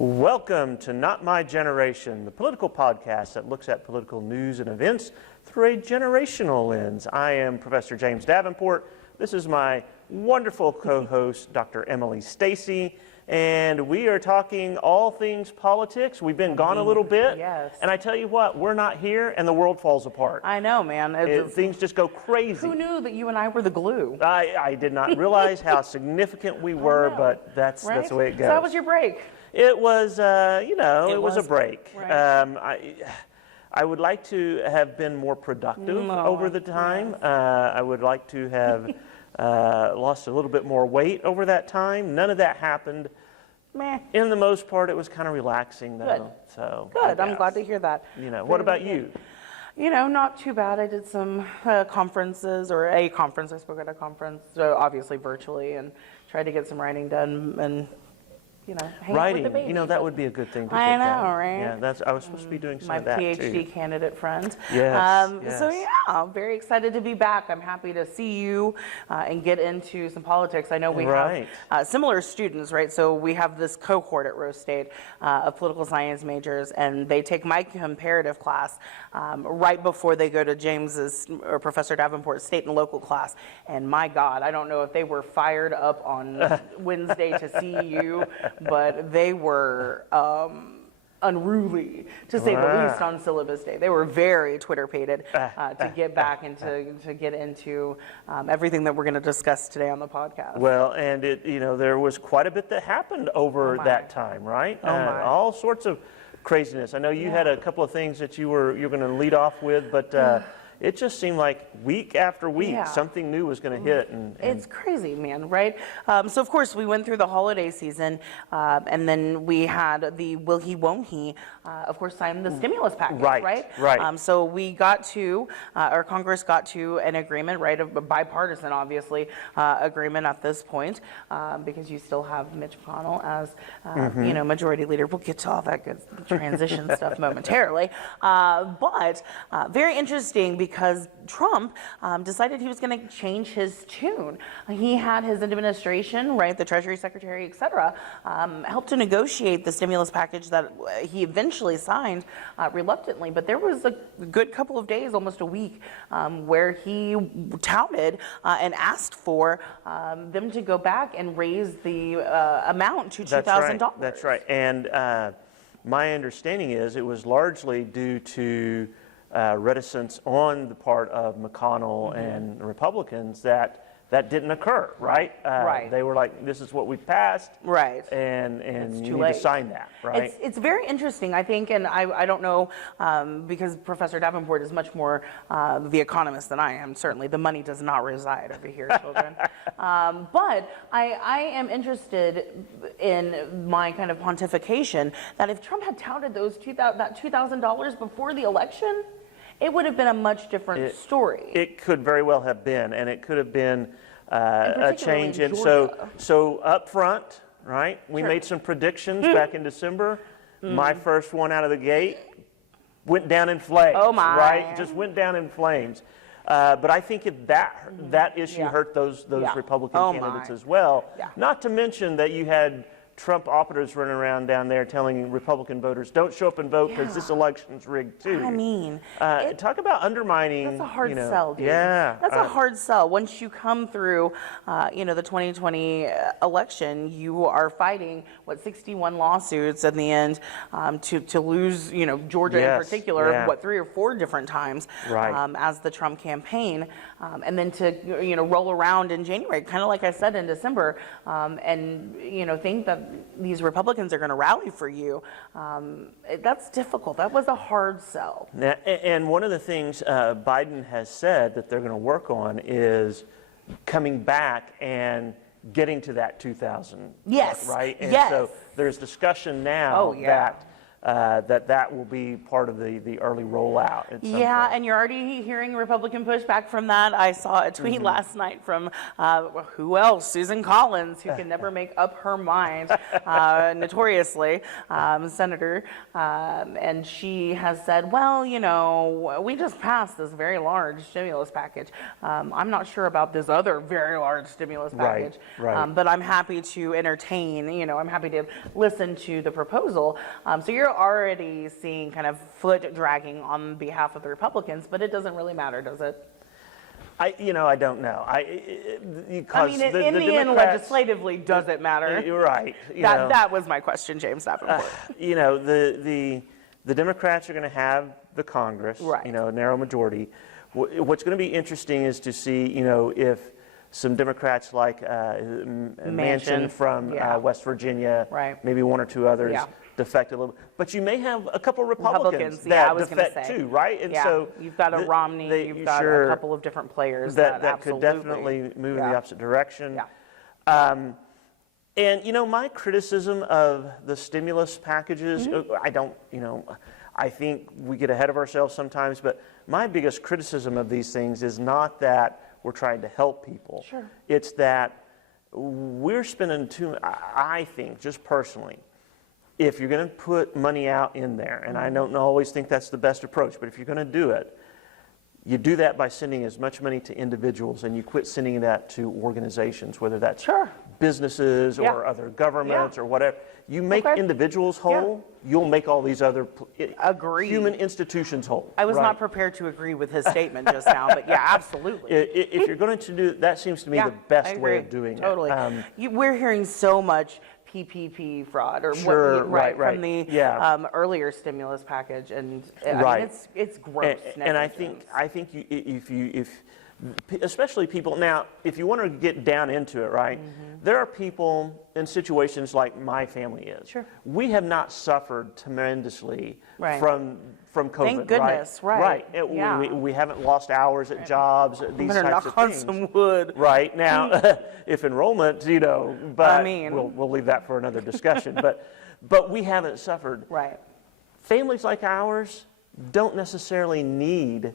Welcome to Not My Generation, the political podcast that looks at political news and events through a generational lens. I am Professor James Davenport. This is my wonderful co-host, Dr. Emily Stacey, and we are talking all things politics. We've been gone a little bit, yes. And I tell you what, we're not here and the world falls apart. I know, man. Things just go crazy. Who knew that you and I were the glue? I did not realize how significant we were, but that's the way it goes. So how was your break? It was, it was a break. Right. I would like to have been more productive over the time. Yes. I would like to have lost a little bit more weight over that time. None of that happened. Meh. In the most part, it was kind of relaxing, though. Good. So good. I'm glad to hear that. What about you? Not too bad. I did some conferences, or a conference. I spoke at a conference, so obviously virtually, and tried to get some writing done and. Hang Writing, out with the baby. that would be a good thing to I get know, done. right? Yeah, I was supposed to be doing some of that too. My PhD candidate friend. Yes, yes. So I'm very excited to be back. I'm happy to see you and get into some politics. I know we have similar students, right? So we have this cohort at Rose State of political science majors, and they take my comparative class right before they go to James's or Professor Davenport's state and local class. And my God, I don't know if they were fired up on Wednesday to see you. But they were unruly, to say the least, on syllabus day. They were very Twitter-pated to get back and to get into everything that we're going to discuss today on the podcast. Well, and there was quite a bit that happened over that time, right? All sorts of craziness. I know you had a couple of things that you're going to lead off with, but it just seemed like week after week something new was going to hit. And it's crazy, man, right? So, of course, we went through the holiday season, and then we had the will he, won't he, of course, sign the stimulus package, right? So we got to, or Congress got to an agreement, right, a bipartisan, obviously, agreement at this point, because you still have Mitch McConnell as, majority leader. We'll get to all that good transition stuff momentarily. But very interesting because Trump decided he was going to change his tune. He had his administration, right, the Treasury Secretary, et cetera, help to negotiate the stimulus package that he eventually signed reluctantly. But there was a good couple of days, almost a week, where he touted and asked for them to go back and raise the amount to $2,000. That's right. And my understanding is it was largely due to reticence on the part of McConnell and the Republicans that didn't occur, right? They were like, this is what we passed, right? And you need to sign that, right? It's very interesting, I think, and I don't know, because Professor Davenport is much more the economist than I am. Certainly, the money does not reside over here, children. But I am interested in my kind of pontification that if Trump had touted that $2,000 before the election, it would have been a much different story. It could very well have been, and it could have been a change. And so up front, right, we made some predictions back in December. My first one out of the gate went down in flames. Oh my! Right, just went down in flames. But I think that issue hurt those Republican candidates as well. Yeah. Not to mention that you had Trump operatives running around down there telling Republican voters, don't show up and vote because this election's rigged too. I mean, talk about undermining. That's a hard sell, dude. Yeah. That's a hard sell. Once you come through, the 2020 election, you are fighting, 61 lawsuits in the end to lose, Georgia in particular, 3 or 4 different times as the Trump campaign. And then to, roll around in January, kind of like I said in December, and, think that these Republicans are going to rally for you. That's difficult. That was a hard sell. Now, and one of the things Biden has said that they're going to work on is coming back and getting to that 2,000. Yes. Right? And yes. so there's discussion now that will be part of the early rollout. At some Yeah, point. and you're already hearing Republican pushback from that. I saw a tweet last night from who else? Susan Collins, who can never make up her mind, notoriously, senator, and she has said, well, you know, we just passed this very large stimulus package. I'm not sure about this other very large stimulus package, right. but I'm happy to entertain, you know, I'm happy to listen to the proposal. So you're already seeing kind of foot dragging on behalf of the Republicans, but it doesn't really matter, does it? I don't know. In the end, legislatively, does it matter? You're right. That was my question, James Davenport. The Democrats are going to have the Congress, right. A narrow majority. What's going to be interesting is to see, if some Democrats like Manchin from West Virginia, right. maybe one or two others, defect a little. But you may have a couple of Republicans that defect too, right? And so you've got a Romney, you've got a couple of different players that could definitely move in the opposite direction. Yeah. And my criticism of the stimulus packages, I think we get ahead of ourselves sometimes, but my biggest criticism of these things is not that we're trying to help people. Sure. It's that we're spending I think, just personally, if you're going to put money out in there, and I don't always think that's the best approach, but if you're going to do it, you do that by sending as much money to individuals, and you quit sending that to organizations, whether that's businesses or other governments or whatever. You make individuals whole, you'll make all these other human institutions whole. I was not prepared to agree with his statement just now, but yeah, absolutely. If you're going to do that, seems to me the best way of doing it. Totally. We're hearing so much PPP fraud, or from the earlier stimulus package, and I mean, it's gross. And I think if especially people now, if you want to get down into it, right? There are people in situations like my family is. Sure. We have not suffered tremendously from COVID. Thank goodness, right? We haven't lost hours at jobs. These types of things. Knock on some wood. Right now, if enrollment, but we'll leave that for another discussion. but we haven't suffered. Right. Families like ours don't necessarily need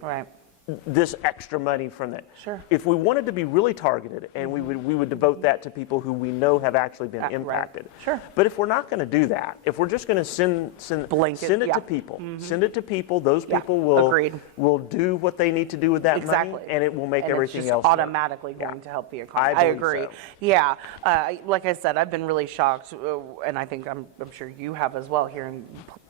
this extra money from that. Sure. If we wanted to be really targeted, and we would devote that to people who we know have actually been impacted. Right. Sure. But if we're not going to do that, if we're just going to send it to people, send it to people, those people will do what they need to do with that money, and it will make everything else automatically going to help the economy. I agree. So. Yeah. Like I said, I've been really shocked, and I think I'm sure you have as well, hearing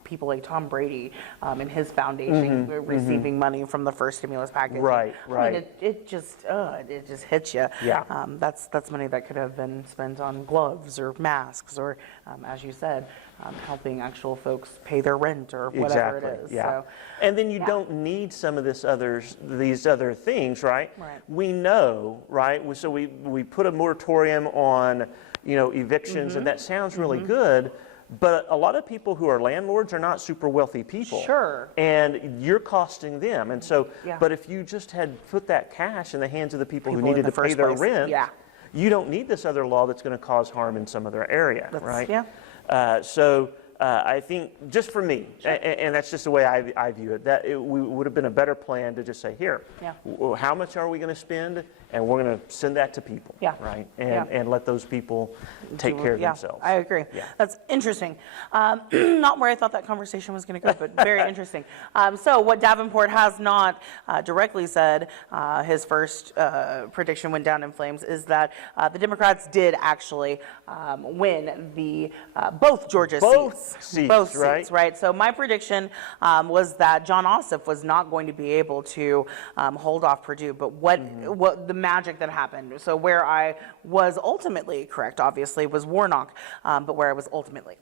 people like Tom Brady and his foundation receiving money from the first stimulus package. Right. I mean, it just hits you. Yeah. That's money that could have been spent on gloves or masks or, as you said, helping actual folks pay their rent or whatever it is. Yeah. So, and then you don't need some of these other things, right? Right. We know, right? So we put a moratorium on, evictions, and that sounds really good. But a lot of people who are landlords are not super wealthy people. Sure. And you're costing them. And so, but if you just had put that cash in the hands of the people who needed to pay their rent, you don't need this other law that's going to cause harm in some other area, right? Yeah. So I think, just for me, and that's just the way I view it, that it would have been a better plan to just say, here, how much are we going to spend? And we're going to send that to people, right? And let those people take care of themselves. I agree. Yeah. That's interesting. Not where I thought that conversation was going to go, but very interesting. So what Davenport has not directly said, his first prediction went down in flames, is that the Democrats did actually win both Georgia seats. Both seats, right? So my prediction was that John Ossoff was not going to be able to hold off Purdue, but what the magic that happened. So where I was ultimately correct, obviously, was Warnock, but where I was ultimately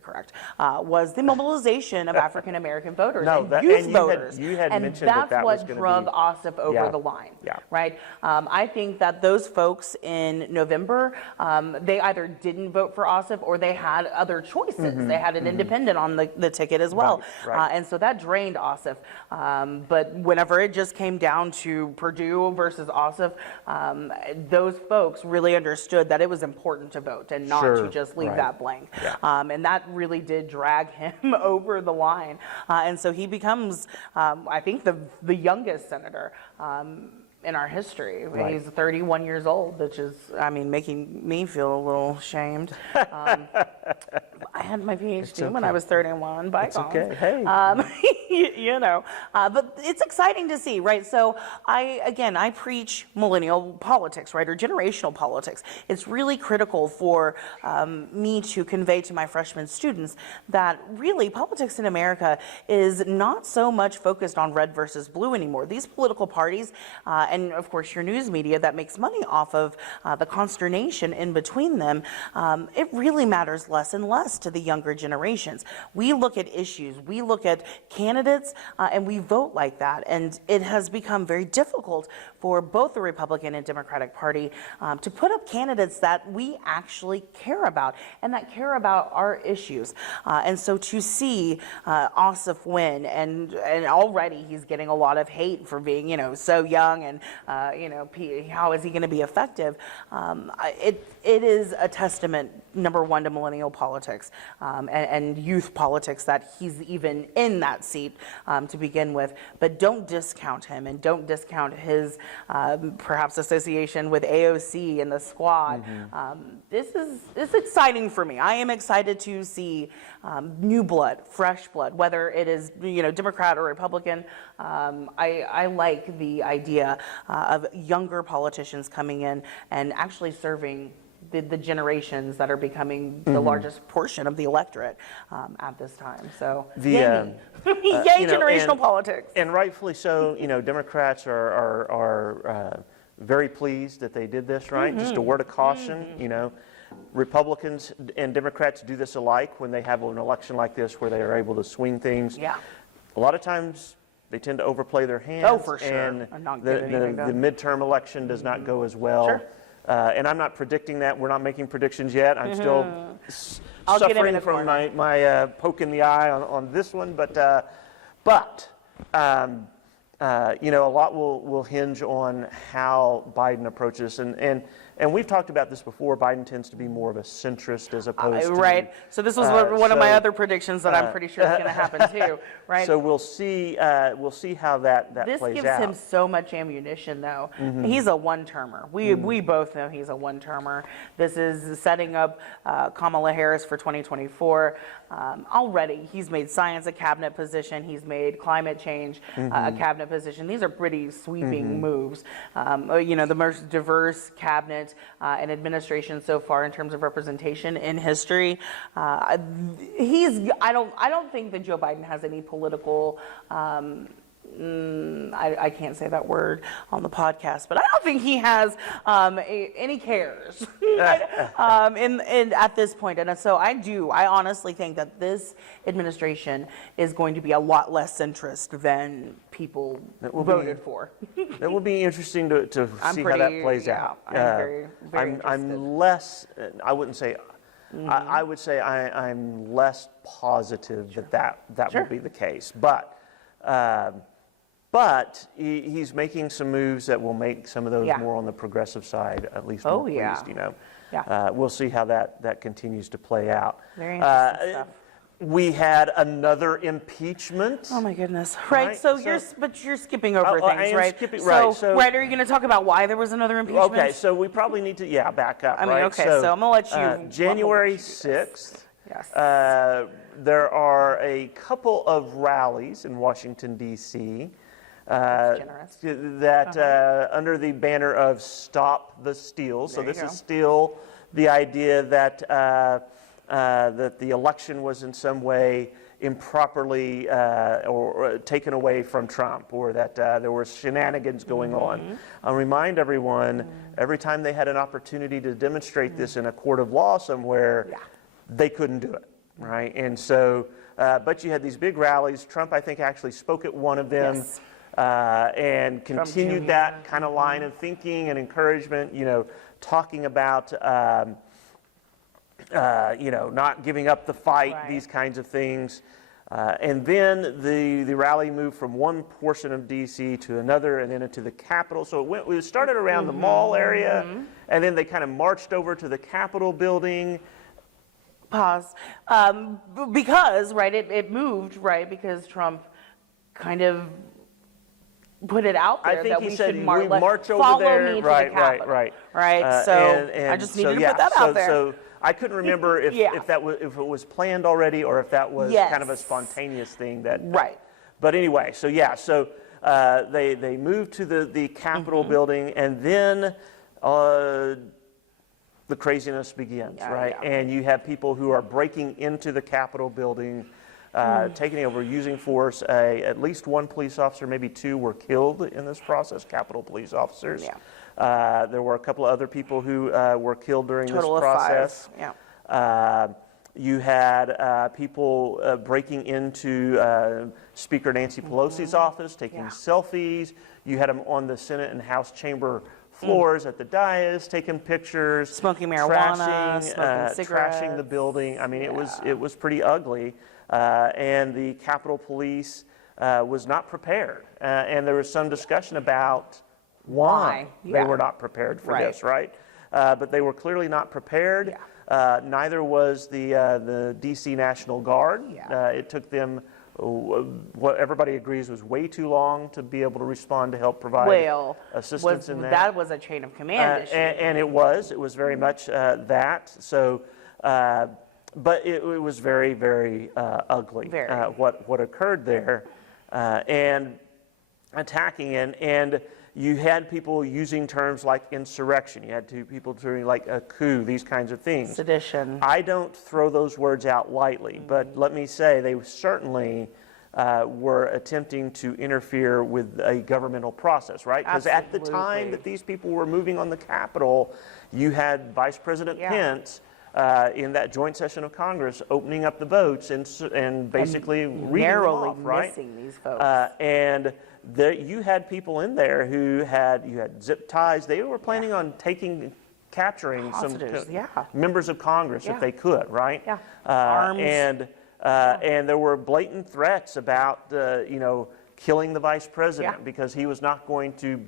correct was the mobilization of African American voters and youth voters. You had mentioned that's that what was going drug to be Ossoff over the line, right? I think that those folks in November, they either didn't vote for Ossoff or they had other choices. They had an independent on the ticket as well. Right. And so that drained Ossoff. But whenever it just came down to Perdue versus Ossoff, those folks really understood that it was important to vote and not to just leave that blank. And that really did drag him over the line. And so he becomes, I think, the youngest senator in our history. He's 31 years old, which is, I mean, making me feel a little shamed. I had my PhD when I was 31. Bygones. It's okay. Hey. You know, but it's exciting to see, right? So I preach millennial politics, right, or generational politics. It's really critical for me to convey to my freshman students that really politics in America is not so much focused on red versus blue anymore. These political parties, and of course your news media that makes money off of the consternation in between them, it really matters less and less to the younger generations. We look at issues, we look at candidates, and we vote like that. And it has become very difficult for both the Republican and Democratic Party to put up candidates that we actually care about and that care about our issues. And so to see Ossoff win, and already he's getting a lot of hate for being, you know, so young and, you know, how is he going to be effective? It is a testament, number one, to millennial politics and youth politics that he's even in that seat to begin with. But don't discount him, and don't discount his perhaps association with AOC and the squad. This is exciting for me. I am excited to see new blood, fresh blood, whether it is, you know, Democrat or Republican. I like the idea of younger politicians coming in and actually serving the generations that are becoming the largest portion of the electorate at this time. So, yay generational politics. And rightfully so. You know, Democrats are very pleased that they did this, right? Just a word of caution, you know. Republicans and Democrats do this alike when they have an election like this where they are able to swing things. Yeah. A lot of times they tend to overplay their hands. Oh, for sure. And the midterm election does not go as well. Sure. And I'm not predicting that. We're not making predictions yet. I'm still suffering from my poke in the eye on this one. But you know, a lot will hinge on how Biden approaches. And we've talked about this before. Biden tends to be more of a centrist as opposed to... Right. So this was one of my other predictions that I'm pretty sure is going to happen too, right? So we'll see how that plays out. This gives him so much ammunition, though. He's a one-termer. We both know he's a one-termer. This is setting up Kamala Harris for 2024. Already, he's made science a cabinet position. He's made climate change a cabinet position. These are pretty sweeping moves. You know, the most diverse cabinet and administration so far in terms of representation in history. I don't think that Joe Biden has any political. I can't say that word on the podcast, but I don't think he has any cares at this point. And so I honestly think that this administration is going to be a lot less centrist than people voted for. It will be interesting to see how that plays out. I'm less, I wouldn't say, I would say I'm less positive that will be the case. But he's making some moves that will make some of those more on the progressive side, at least more pleased, you know. We'll see how that continues to play out. Very interesting stuff. We had another impeachment. Oh my goodness! Right. So you're skipping over things, I am right? Skipping, so, are you going to talk about why there was another impeachment? Okay. So we probably need to back up. I mean, okay. So I'm going to let you. January 6th. Yes. There are a couple of rallies in Washington D.C. That under the banner of Stop the Steal. So this is still the idea that that the election was in some way improperly or taken away from Trump, or that there were shenanigans going on. I'll remind everyone, every time they had an opportunity to demonstrate this in a court of law somewhere, they couldn't do it, right? And so, but you had these big rallies. Trump, I think, actually spoke at one of them. Yes. And continued that kind of line of thinking and encouragement, you know, talking about not giving up the fight, Right. these kinds of things. And then the rally moved from one portion of D.C. to another, and then into the Capitol. So it started around the mall area, and then they kind of marched over to the Capitol building. Pause. Because, right, it moved, right, because Trump kind of put it out there I think that he we said, should we march over follow there. me to Right, the Capitol. right. So And I just needed to yeah, put that out there. So I couldn't remember if, Yeah. if it was planned already or if that was kind of a Yes. spontaneous thing that. Right. But anyway, so they moved to the Capitol Mm-hmm. building, and then the craziness begins, right? Yeah. And you have people who are breaking into the Capitol building, taking over, using force. At least one police officer, maybe two, were killed in this process, Capitol police officers. Yeah. There were a couple of other people who were killed during Total this of process. 5. Yeah. You had people breaking into Speaker Nancy Pelosi's office, taking Yeah. selfies. You had them on the Senate and House chamber floors at the dais, taking pictures, Smoking marijuana, smoking trashing the cigarettes. building. I mean, it was pretty ugly, and the Capitol Police was not prepared, and there was some discussion about why they Yeah. were not prepared for Right. this, right? But they were clearly not prepared. Neither was the D.C. National Guard. Yeah. It took them what everybody agrees was way too long to be able to respond to help provide assistance in that. That was a chain of command issue. And it was very much that. So, but it was very, very ugly. Very. What occurred there, and attacking and you had people using terms like insurrection. You had people doing like a coup, these kinds of things. Sedition. I don't throw those words out lightly, but let me say they certainly were attempting to interfere with a governmental process, right? Because at the time that these people were moving on the Capitol, you had Vice President Pence in that joint session of Congress opening up the votes and basically reading them off, right? Missing these folks. And you had people in there who you had zip ties. They were planning on capturing Hostages, some members of Congress if they could, right? Yeah. Arms. And there were blatant threats about killing the vice president because he was not going to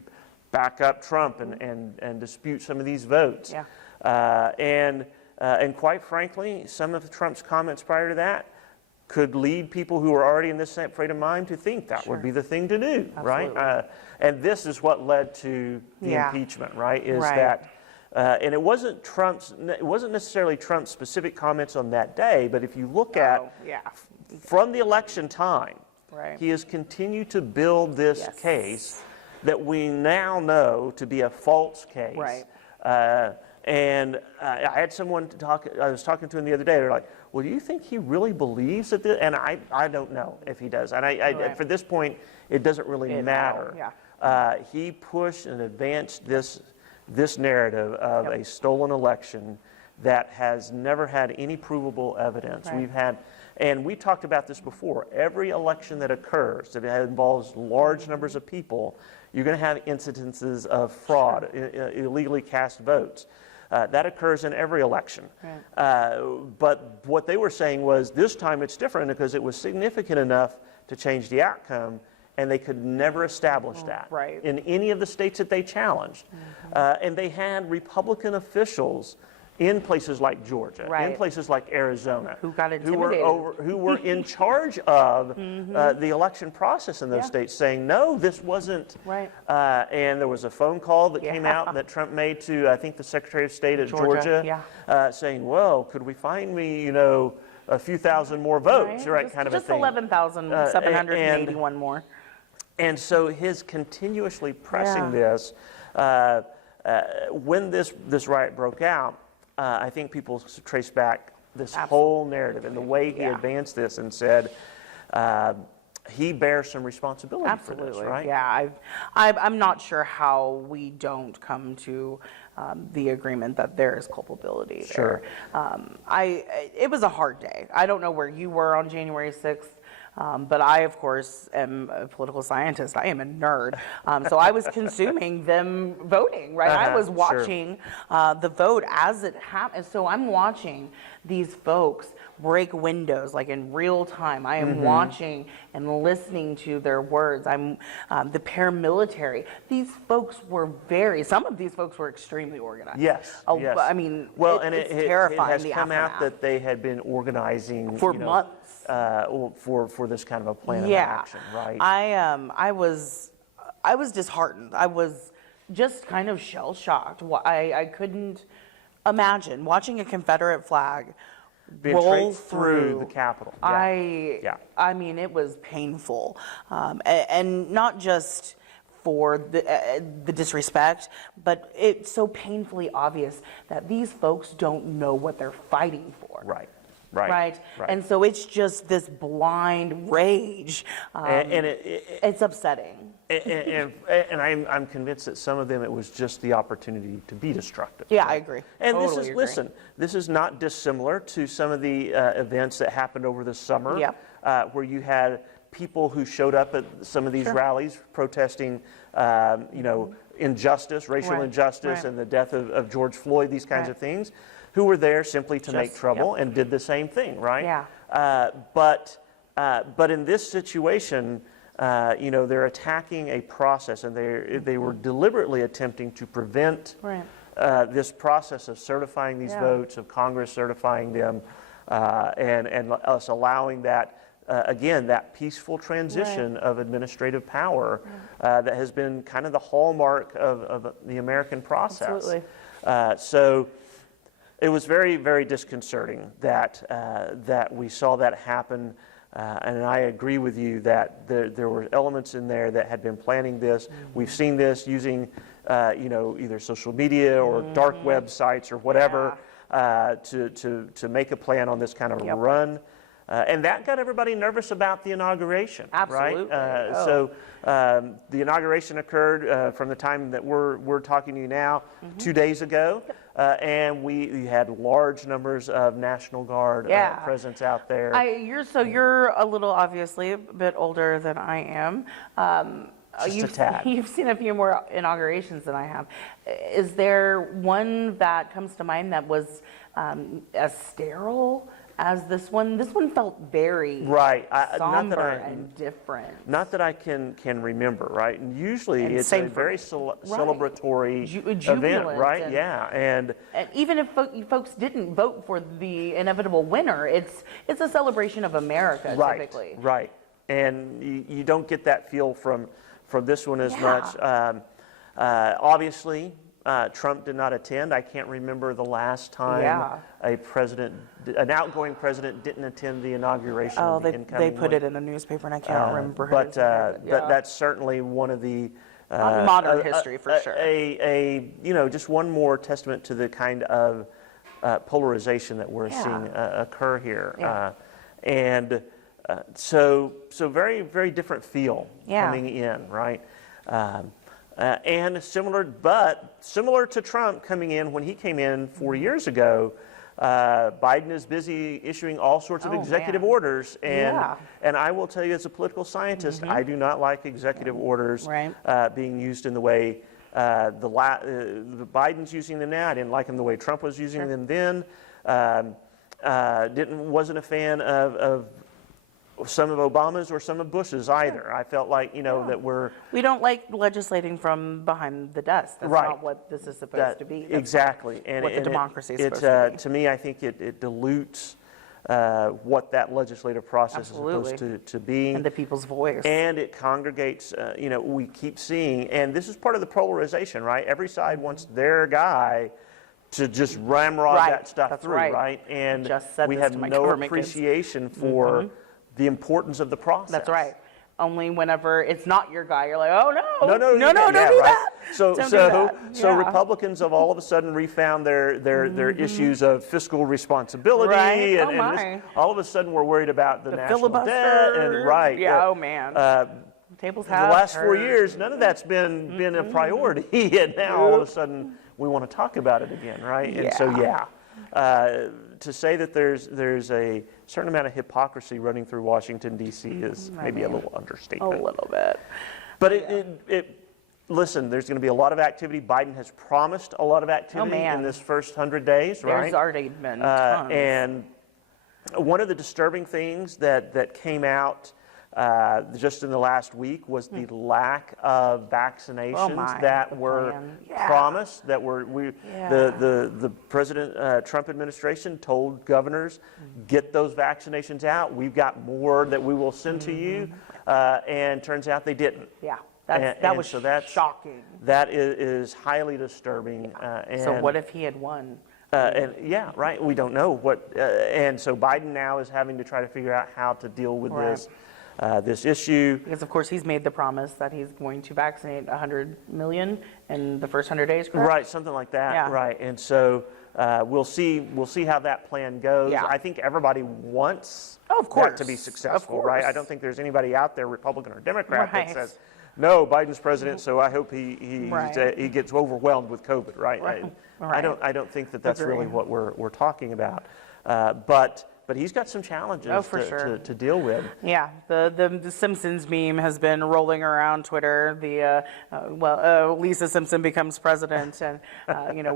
back up Trump and dispute some of these votes. Yeah. And quite frankly, some of Trump's comments prior to that could lead people who are already in this frame of mind to think that would be the thing to do, right? And this is what led to the impeachment, right? Is that, and it wasn't necessarily Trump's specific comments on that day, but if you look at from the election time, he has continued to build this case that we now know to be a false case. Right. And I had someone I was talking to him the other day, they're like, well, do you think he really believes that this? And I don't know if he does. And for this point, it doesn't really matter. He pushed and advanced this narrative of a stolen election that has never had any provable evidence. And we talked about this before, every election that occurs that involves large numbers of people, you're going to have incidences of fraud, illegally cast votes. That occurs in every election. But what they were saying was this time it's different because it was significant enough to change the outcome, and they could never establish that in any of the states that they challenged. And they had Republican officials in places like Georgia, in places like Arizona, who got intimidated, who were in charge of the election process in those states, saying no, this wasn't. And there was a phone call that came out that Trump made to I think the Secretary of State of Georgia, saying, "Well, could we find me, a few thousand more votes, kind of a thing." Just 11,781 more. And so his continuously pressing this, when this riot broke out. I think people trace back this whole narrative and the way he advanced this and said he bears some responsibility for this, right? Yeah, I'm not sure how we don't come to the agreement that there is culpability there. It was a hard day. I don't know where you were on January 6th. But I, of course, am a political scientist. I am a nerd. So I was consuming them voting, right? I was watching the vote as it happened. So I'm watching these folks break windows like in real time. I am watching and listening to their words. I'm the paramilitary. These folks were some of these folks were extremely organized. Yes. Yes. I mean, well, it's it terrifying. It has come out that they had been organizing for months for this kind of a plan of yeah. action, right? I was disheartened. I was just kind of shell shocked. I couldn't imagine watching a Confederate flag being roll through the Capitol. Yeah. I mean, it was painful, and not just for the disrespect, but it's so painfully obvious that these folks don't know what they're fighting for. Right. And so it's just this blind rage, and it's upsetting. And I'm convinced that some of them, it was just the opportunity to be destructive. Yeah, I agree. And totally agree. Listen, this is not dissimilar to some of the events that happened over the summer, where you had people who showed up at some of these rallies protesting, injustice, racial injustice, and the death of George Floyd, these kinds of things, who were there simply to make trouble and did the same thing, right? Yeah. But in this situation, they're attacking a process, and they were deliberately attempting to prevent this process of certifying these votes, of Congress certifying them, and us allowing that, again, that peaceful transition of administrative power that has been kind of the hallmark of the American process. Absolutely. So it was very, very disconcerting that we saw that happen. And I agree with you that there were elements in there that had been planning this. We've seen this using, either social media or dark websites or whatever to make a plan on this kind of run. And that got everybody nervous about the inauguration. Absolutely. Right? So the inauguration occurred from the time that we're talking to you now, 2 days ago. And we had large numbers of National Guard presence out there. You're a little, obviously, a bit older than I am. Just a tad. You've seen a few more inaugurations than I have. Is there one that comes to mind that was as sterile as this one? This one felt very somber and different. Not that I can remember, right? And usually it's a very celebratory event, right? And even if folks didn't vote for the inevitable winner, it's a celebration of America, typically. Right. And you don't get that feel from this one as much. Obviously, Trump did not attend. I can't remember the last time an outgoing president didn't attend the inauguration of the incoming they put it in a newspaper, and I can't remember. But that's certainly one of the modern history for sure. Just one more testament to the kind of polarization that we're seeing occur here, so very, very different feel coming in, right? And similar to Trump coming in when he came in 4 years ago, Biden is busy issuing all sorts of executive orders, and I will tell you, as a political scientist, I do not like executive orders being used in the way the Biden's using them now. I didn't like them the way Trump was using them then. Wasn't a fan of some of Obama's or some of Bush's either. I felt like, that we don't like legislating from behind the desk. That's not what this is supposed to be. That's exactly. And what the democracy is supposed to be. To me, I think it dilutes what that legislative process is supposed to be. And the people's voice. And it congregates, we keep seeing, and this is part of the polarization, right? Every side wants their guy to just ramrod that stuff through, right? And we have no appreciation for the importance of the process. That's right. Only whenever it's not your guy, you're like, oh no, don't do that. So Yeah. Republicans have all of a sudden refound their issues of fiscal responsibility, and all of a sudden we're worried about the national debt, and oh man, tables have the last 4 years, none of that's been a priority, and now all of a sudden we want to talk about it again, right? And so to say that there's a certain amount of hypocrisy running through Washington, D.C. is maybe a little understatement. A little bit. But listen, there's going to be a lot of activity. Biden has promised a lot of activity in this first 100 days, right? There's already been tons. And one of the disturbing things that came out just in the last week was the lack of vaccinations that were promised, that were the President Trump administration told governors, get those vaccinations out. We've got more that we will send to you, and turns out they didn't. Yeah. That was shocking. That is highly disturbing. So what if he had won? Right. We don't know what, and so Biden now is having to try to figure out how to deal with this issue. Because of course he's made the promise that he's going to vaccinate 100 million in the first 100 days, correct? Right, something like that. Yeah. Right, and so we'll see how that plan goes. Yeah. I think everybody wants that to be successful, right? I don't think there's anybody out there, Republican or Democrat, that says, no, Biden's president, so I hope he gets overwhelmed with COVID, right? I don't think that's really what we're talking about. But he's got some challenges to deal with. Yeah, the Simpsons meme has been rolling around Twitter. Lisa Simpson becomes president, and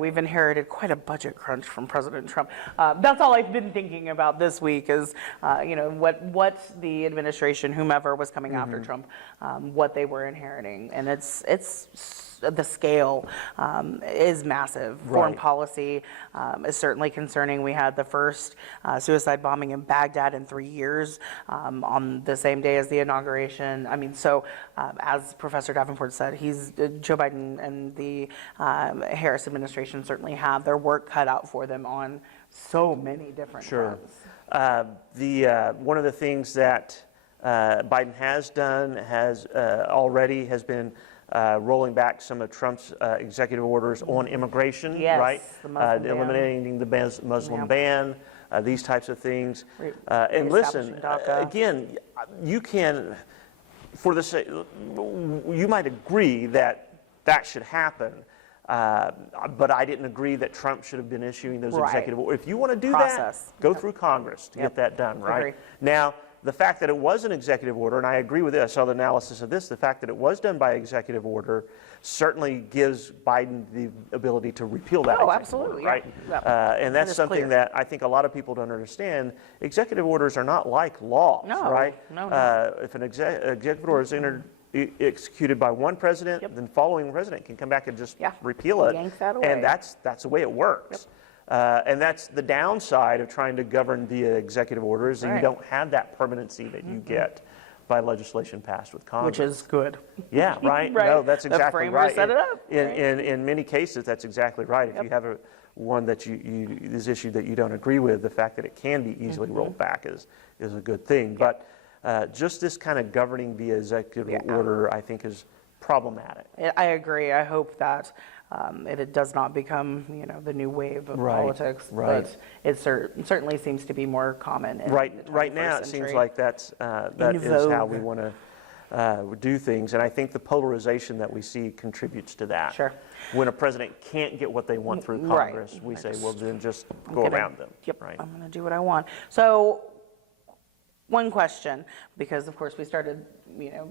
we've inherited quite a budget crunch from President Trump. That's all I've been thinking about this week is, what the administration, whomever was coming after Trump, what they were inheriting, and it's the scale is massive. Foreign policy is certainly concerning. We had the first suicide bombing in Baghdad in 3 years on the same day as the inauguration. I mean, so as Professor Davenport said, Joe Biden and the Harris administration certainly have their work cut out for them on so many different fronts. One of the things that Biden has done has been rolling back some of Trump's executive orders on immigration, right? Eliminating the Muslim ban, these types of things. And listen, again, you can, you might agree that should happen, but I didn't agree that Trump should have been issuing those executive orders. If you want to do that, go through Congress to get that done, right? Now, the fact that it was an executive order, and I agree with this, I saw the analysis of this, the fact that it was done by executive order certainly gives Biden the ability to repeal that executive order, right? And that's something that I think a lot of people don't understand. Executive orders are not like laws, right? If an executive order is executed by one president, then following president can come back and just repeal it. Yank that away. And that's the way it works. And that's the downside of trying to govern via executive orders, and you don't have that permanency that you get by legislation passed with Congress. Which is good. Yeah, right? No, that's exactly right. The framers set it up. In many cases, that's exactly right. If you have one that is issued that you don't agree with, the fact that it can be easily rolled back is a good thing. But just this kind of governing via executive order, I think, is problematic. I agree. I hope that it does not become, the new wave of politics. But it certainly seems to be more common. Right now, it seems like that is how we want to do things, and I think the polarization that we see contributes to that. Sure. When a president can't get what they want through Congress, we say, well, then just go around them. Right. I'm going to do what I want. So, one question, because of course we started,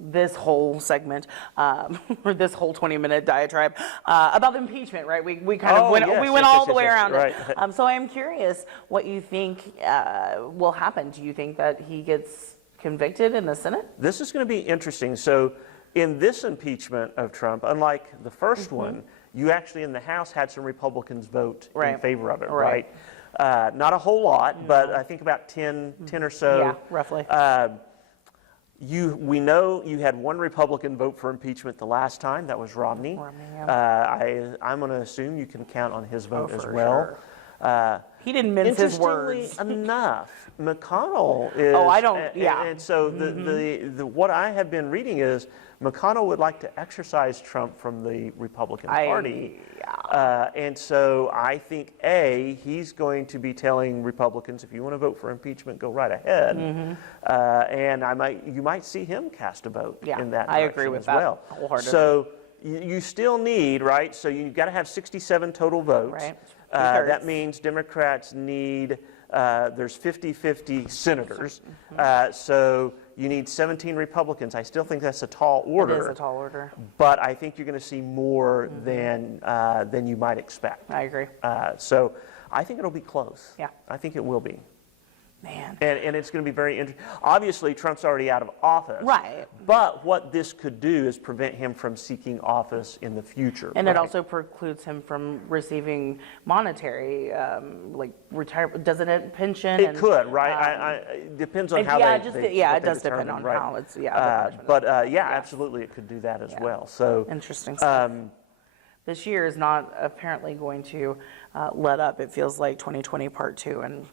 this whole segment, or this whole 20-minute diatribe about impeachment, right? We kind of went all the way around it. So I am curious what you think will happen. Do you think that he gets convicted in the Senate? This is going to be interesting. So in this impeachment of Trump, unlike the first one, you actually in the House had some Republicans vote in favor of it, right? Not a whole lot, but I think about 10 or so. Yeah, roughly. We know you had one Republican vote for impeachment the last time. That was Romney. I'm going to assume you can count on his vote as well. Sure. He didn't mince his words. Interestingly enough, McConnell is. And so what I have been reading is McConnell would like to exorcise Trump from the Republican Party. And so I think, he's going to be telling Republicans, if you want to vote for impeachment, go right ahead. And you might see him cast a vote in that direction I agree with as that well. Wholeheartedly. So you still need, right? So you've got to have 67 total votes. That means Democrats need, there's 50-50 senators, so you need 17 Republicans. I still think that's a tall order. It is a tall order. But I think you're going to see more than you might expect. I agree. So I think it'll be close. Yeah. I think it will be. Man. And it's going to be very interesting. Obviously, Trump's already out of office. Right. But what this could do is prevent him from seeking office in the future. And it also precludes him from receiving monetary, like retirement, doesn't it, pension? It could, right? It depends on how it does depend on how it's, absolutely, it could do that as well. So interesting stuff. This year is not apparently going to let up. It feels like 2020 Part 2, and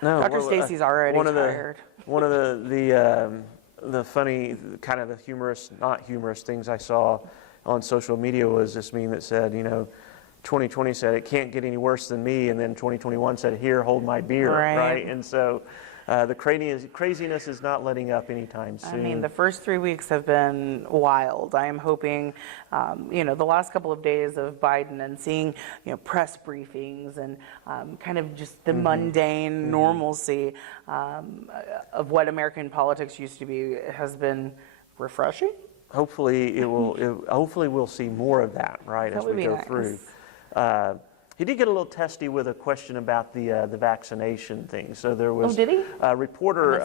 no, Dr. Stacey's already tired. One of the funny, kind of the humorous, not humorous things I saw on social media was this meme that said, 2020 said it can't get any worse than me, and then 2021 said, here, hold my beer, right? And so the craziness is not letting up anytime soon. I mean, the first 3 weeks have been wild. I am hoping, the last couple of days of Biden and seeing, press briefings and kind of just the mundane normalcy of what American politics used to be has been refreshing. Hopefully it will. Hopefully we'll see more of that, right, as we go through. He did get a little testy with a question about the vaccination thing. So there was a reporter.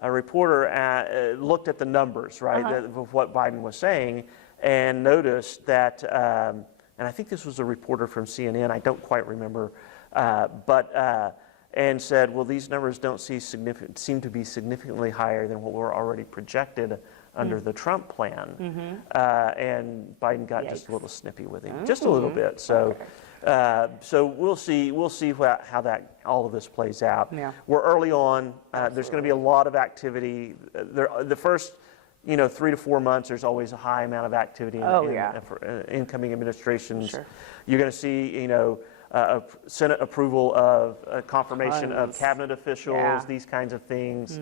A reporter looked at the numbers, right, of what Biden was saying, and noticed that. And I think this was a reporter from CNN. I don't quite remember, and said, well, these numbers don't seem to be significantly higher than what were already projected under the Trump plan. And Biden got just a little snippy with him, just a little bit. So. So we'll see how that all of this plays out. Yeah. We're early on. There's going to be a lot of activity. The first 3 to 4 months, there's always a high amount of activity for incoming administrations. Sure. You're going to see Senate approval of confirmation of cabinet officials, these kinds of things.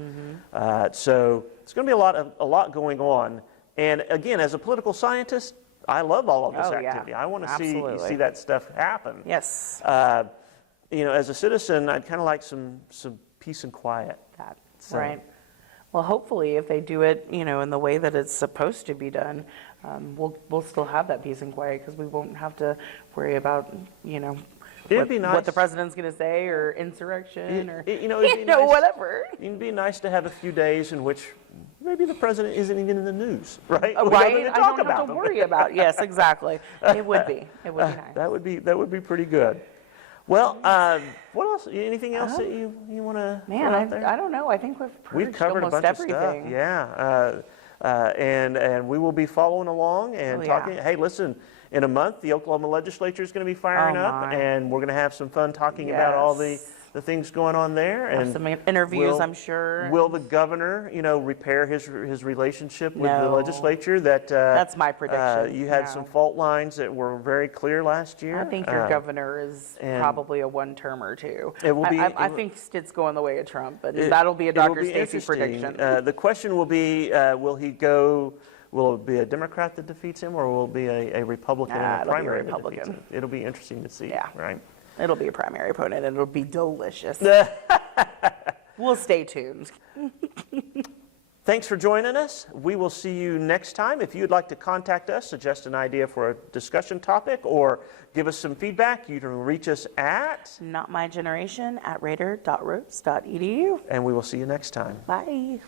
So it's going to be a lot going on. And again, as a political scientist, I love all of this activity. I want to see that stuff happen. Yes. As a citizen, I'd kind of like some peace and quiet. Right. Well, hopefully, if they do it, in the way that it's supposed to be done, we'll still have that peace and quiet because we won't have to worry about, It'd be nice. What the president's going to say, or insurrection, or nice, whatever. It'd be nice to have a few days in which maybe the president isn't even in the news, right? Right. I don't have to worry about. Yes, exactly. It would be. It would be nice. That would be pretty good. Well, what else? Anything else that you want to? Man, I don't know. I think we've covered almost a bunch everything. Of stuff. Yeah. And we will be following along and talking. Hey, listen. In a month, the Oklahoma legislature is going to be firing up, and we're going to have some fun talking about all the things going on there. And some interviews, I'm sure. Will the governor, repair his relationship with the legislature? That's my prediction. You had some fault lines that were very clear last year. I think your governor is probably a one-termer too. It will be. I think it's going the way of Trump, but that'll be a Dr. Stacey prediction. The question will be, will he go? Will it be a Democrat that defeats him, or will it be a Republican in a primary that defeats him? It'll be interesting to see, right? It'll be a primary opponent, and it'll be delicious. We'll stay tuned. Thanks for joining us. We will see you next time. If you'd like to contact us, suggest an idea for a discussion topic, or give us some feedback, you can reach us at notmygeneration@raider.rose.edu. And we will see you next time. Bye.